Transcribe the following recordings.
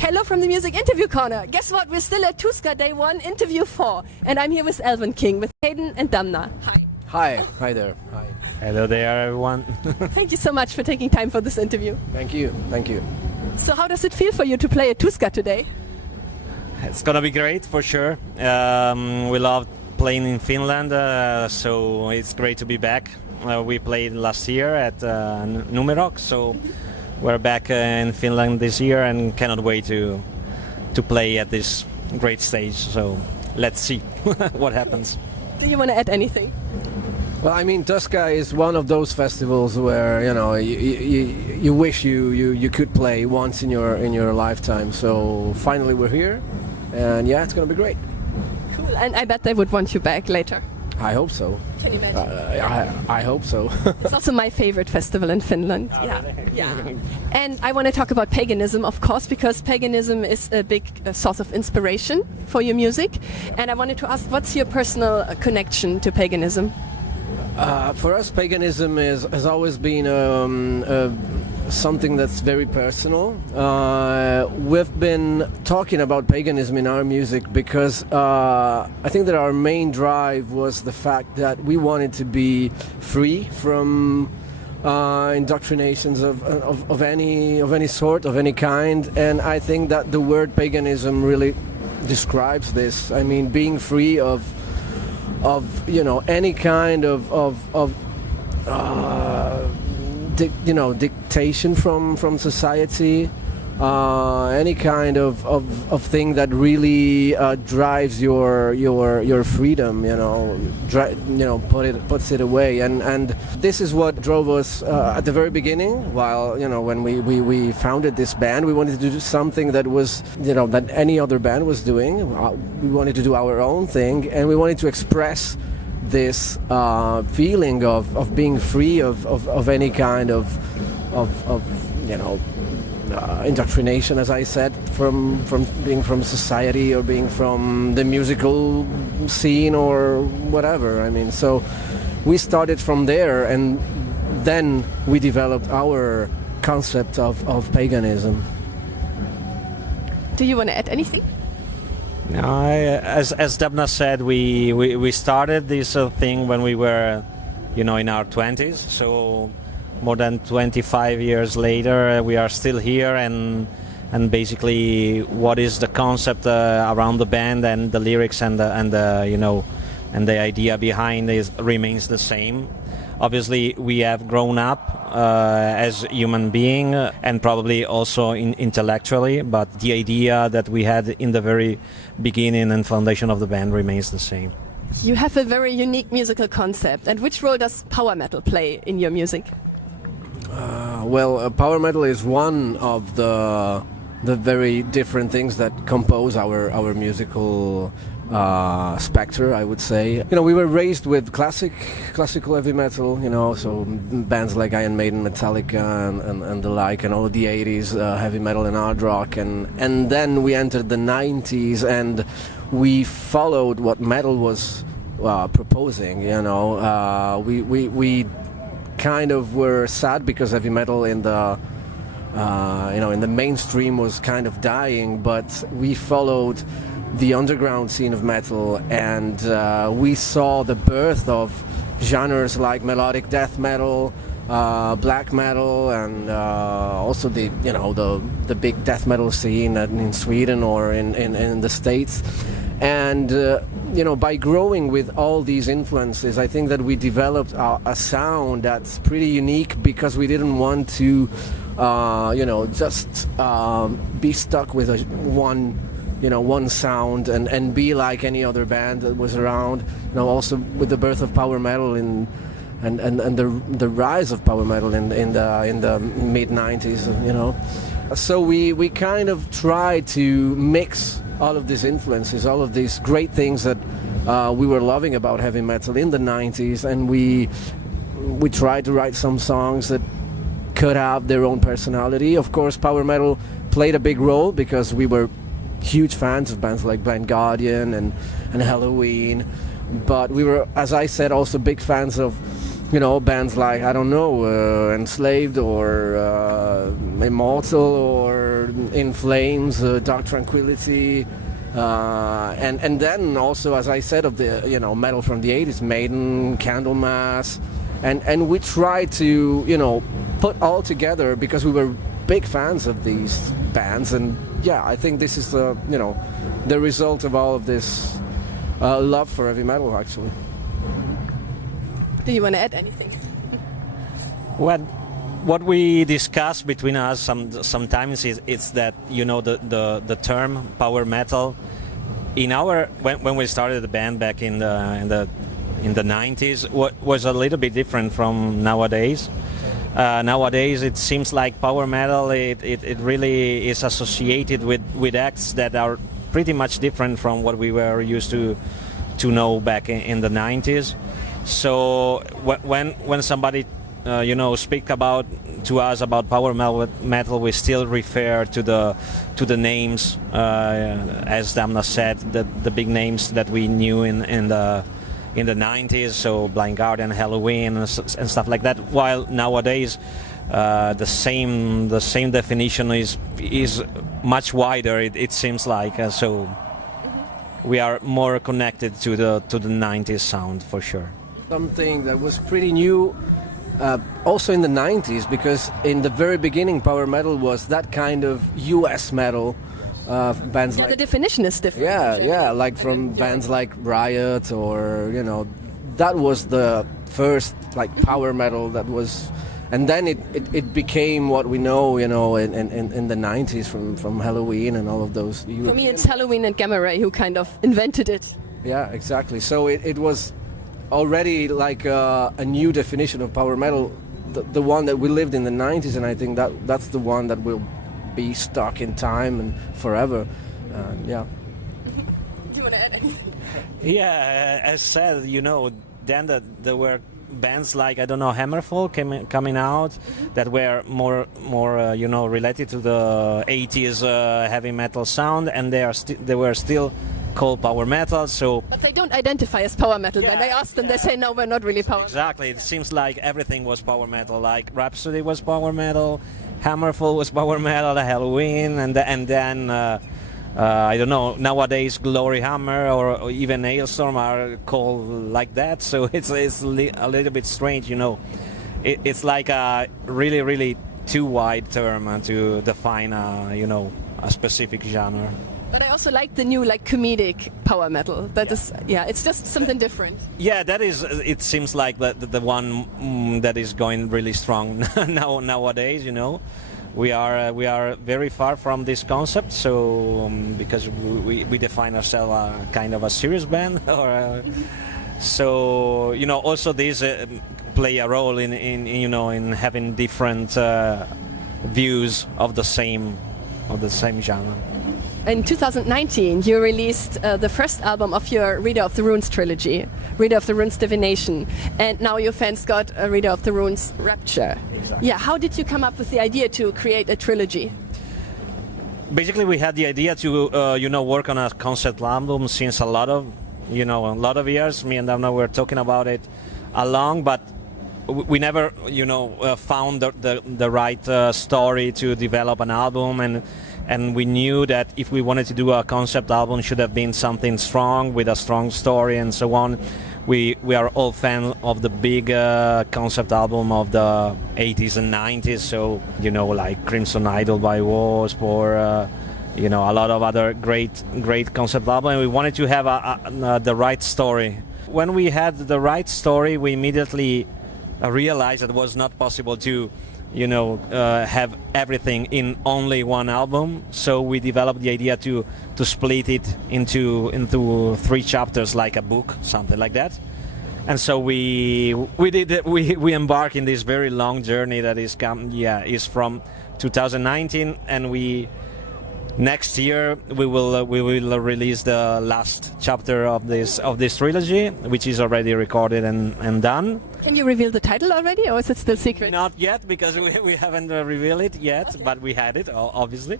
Hello from the Music Interview Corner. Guess what? We're still at Tuska Day 1, Interview 4. And I'm here with ELVENKING, with Aydan and Damna. Hi. Hi. Hi there. Hi. Hello there, everyone. Thank you so much for taking time for this interview. Thank you. Thank you. So how does it feel for you to play at Tuska today? It's gonna be great for sure. We love playing in Finland, so it's great to be back. We played last year at Numerok, so we're back in Finland this year and cannot wait to play at this great stage. So let's see what happens. Do you want to add anything? Well, I mean, Tuska is one of those festivals where you wish you could play once in your lifetime. So finally we're here, and yeah, it's gonna be great. Cool. And I bet they would want you back later. I hope so. Can you imagine? I hope so. It's also my favorite festival in Finland. Oh, Yeah, really? yeah. And I want to talk about paganism, of course, because paganism is a big source of inspiration for your music. And I wanted to ask, what's your personal connection to paganism? For us, paganism has always been something that's very personal. We've been talking about paganism in our music because I think that our main drive was the fact that we wanted to be free from indoctrinations of any sort, of any kind, and I think that the word paganism really describes this. I mean, being free of any kind of dictation from society, any kind of thing that really drives your freedom, puts it away, and this is what drove us at the very beginning. While when we founded this band, we wanted to do something that was that any other band was doing. We wanted to do our own thing, and we wanted to express this feeling of being free of any kind of indoctrination, as I said, from being from society or being from the musical scene or whatever. I mean, so we started from there, and then we developed our concept of paganism. Do you want to add anything? No, as Damna said, we started this thing when we were, in our 20s. So more than 25 years later, we are still here, and basically, what is the concept around the band and the lyrics and the idea behind it remains the same. Obviously, we have grown up as human being and probably also intellectually, but the idea that we had in the very beginning and foundation of the band remains the same. You have a very unique musical concept. And which role does power metal play in your music? Power metal is one of the very different things that compose our musical spectre, I would say. We were raised with classical heavy metal, so bands like Iron Maiden, Metallica, and the like, and all of the 80s heavy metal and hard rock, and then we entered the 90s, and we followed what metal was proposing. We kind of were sad because heavy metal in the in the mainstream was kind of dying, but we followed the underground scene of metal, and we saw the birth of genres like melodic death metal, black metal, and also the big death metal scene in Sweden or in the States. And by growing with all these influences, I think that we developed a sound that's pretty unique, because we didn't want to just be stuck with one sound and be like any other band that was around. Also with the birth of power metal and the rise of power metal in the mid 90s, So we kind of tried to mix all of these influences, all of these great things that we were loving about heavy metal in the 90s, and we tried to write some songs that could have their own personality. Of course, power metal played a big role because we were huge fans of bands like Blind Guardian and Halloween, but we were, as I said, also big fans of bands like, I don't know, Enslaved or Immortal or or In Flames, Dark Tranquility, and then also, as I said, of the metal from the 80s, Maiden, Candlemass, and we tried to put all together because we were big fans of these bands, and yeah, I think this is the result of all of this love for heavy metal, actually. Do you want to add anything? What we discuss between us sometimes is that the term power metal in when we started the band back in the 90s was a little bit different from nowadays. Nowadays it seems like power metal it really is associated with acts that are pretty much different from what we were used to know back in the 90s. So when somebody speak to us about power metal, we still refer to the names, as Damna said, the big names that we knew in the 90s, so Blind Guardian, Halloween, and stuff like that. While nowadays, the same definition is much wider. It seems like so. We are more connected to the 90s sound for sure. Something that was pretty new. Also in the 90s, because in the very beginning power metal was that kind of US metal, bands like... The definition is different. Yeah, like from bands like Riot or, that was the first like power metal that was... And then it became what we know, in the 90s from Halloween and all of those. For me it's Halloween and Gamma Ray who kind of invented it. Yeah, exactly. So it was already like a new definition of power metal, the one that we lived in the 90s, and I think that's the one that will be stuck in time and forever. Yeah. Do you want to add anything? Yeah, as said, then there were bands like, I don't know, Hammerfall coming out that were more related to the 80s heavy metal sound, and they were still called power metal. So but they don't identify as power metal. When I ask them, they say no, we're not really power. Exactly. It seems like everything was power metal. Like Rhapsody was power metal, Hammerfall was power metal, Halloween, and then I don't know, nowadays Glory Hammer or even Hailstorm are called like that. So it's a little bit strange, It's like a really too wide term to define a specific genre. But I also like the new comedic power metal. That is, it's just something different. Yeah, that is. It seems like the one that is going really strong nowadays. We are very far from this concept. So because we define ourselves kind of a serious band, or so also these play a role in having different views of the same genre. In 2019, you released the first album of your Reader of the Runes trilogy, Reader of the Runes Divination, and now your fans got a Reader of the Runes Rapture. Exactly. Yeah, how did you come up with the idea to create a trilogy? Basically, we had the idea to work on a concept album since a lot of years. Me and Damna were talking about it along, but we never found the right story to develop an album, and we knew that if we wanted to do a concept album, it should have been something strong with a strong story and so on. We are all fans of the big concept album of the 80s and 90s, so like Crimson Idol by Wasp or a lot of other great concept albums. And we wanted to have the right story. When we had the right story, we immediately realized it was not possible to have everything in only one album. So we developed the idea to split it into 3 chapters, like a book, something like that. And so we embark in this very long journey that is from 2019, and next year we will release the last chapter of this trilogy, which is already recorded and done. Can you reveal the title already, or is it still secret? Not yet, because we haven't revealed it yet, okay. But we had it, obviously.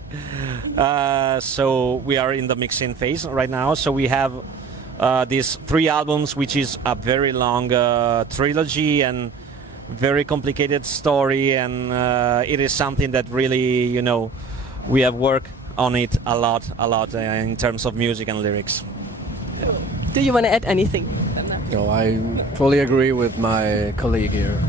So we are in the mixing phase right now. So we have these 3 albums, which is a very long trilogy and very complicated story, and it is something that really, we have worked on it a lot in terms of music and lyrics. Do you want to add anything? No, I fully agree with my colleague here.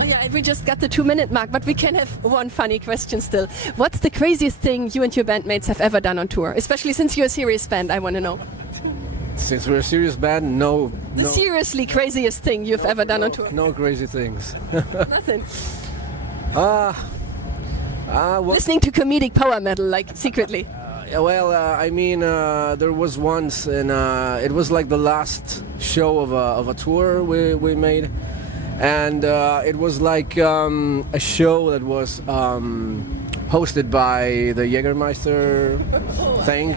Oh, yeah, we just got the 2-minute mark, but we can have one funny question still. What's the craziest thing you and your bandmates have ever done on tour? Especially since you're a serious band, I want to know. Since we're a serious band, no. The seriously craziest thing you've ever done on tour? No crazy things. Nothing. Well, Listening to comedic power metal, like secretly. I mean, there was once, and it was like the last show of a tour we made, and it was like a show that was hosted by the Jägermeister thing,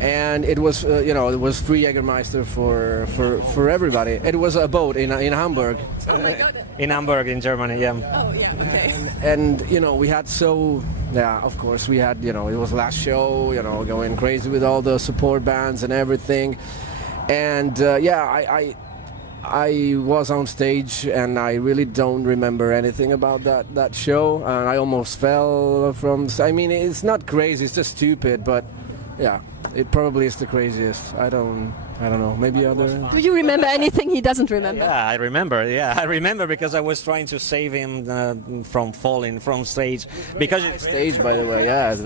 and it was it was free Jägermeister for everybody. It was a boat in Hamburg. Oh my God. In Hamburg, in Germany, yeah. Oh yeah, okay. And we had of course we had, it was last show, going crazy with all the support bands and everything. And I was on stage and I really don't remember anything about that show. And I almost fell from, I mean, it's not crazy, it's just stupid, but yeah, it probably is the craziest. I don't know, maybe other... Do you remember anything he doesn't remember? Yeah, I remember because I was trying to save him from falling from stage. Because Stage, by the way, yeah.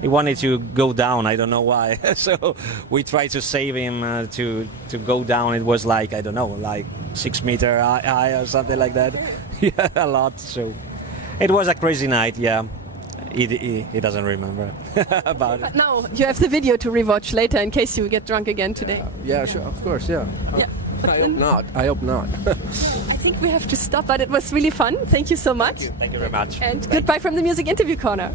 he wanted to go down, I don't know why. So we tried to save him to go down. It was like, I don't know, like 6 meter high or something like that. Yeah, a lot. So it was a crazy night, yeah. He doesn't remember about it. But now you have the video to rewatch later in case you get drunk again today. Yeah, sure, of course, yeah. Yeah. I hope not. I think we have to stop, but it was really fun. Thank you so much. Thank you very much. And goodbye from the Music Interview Corner.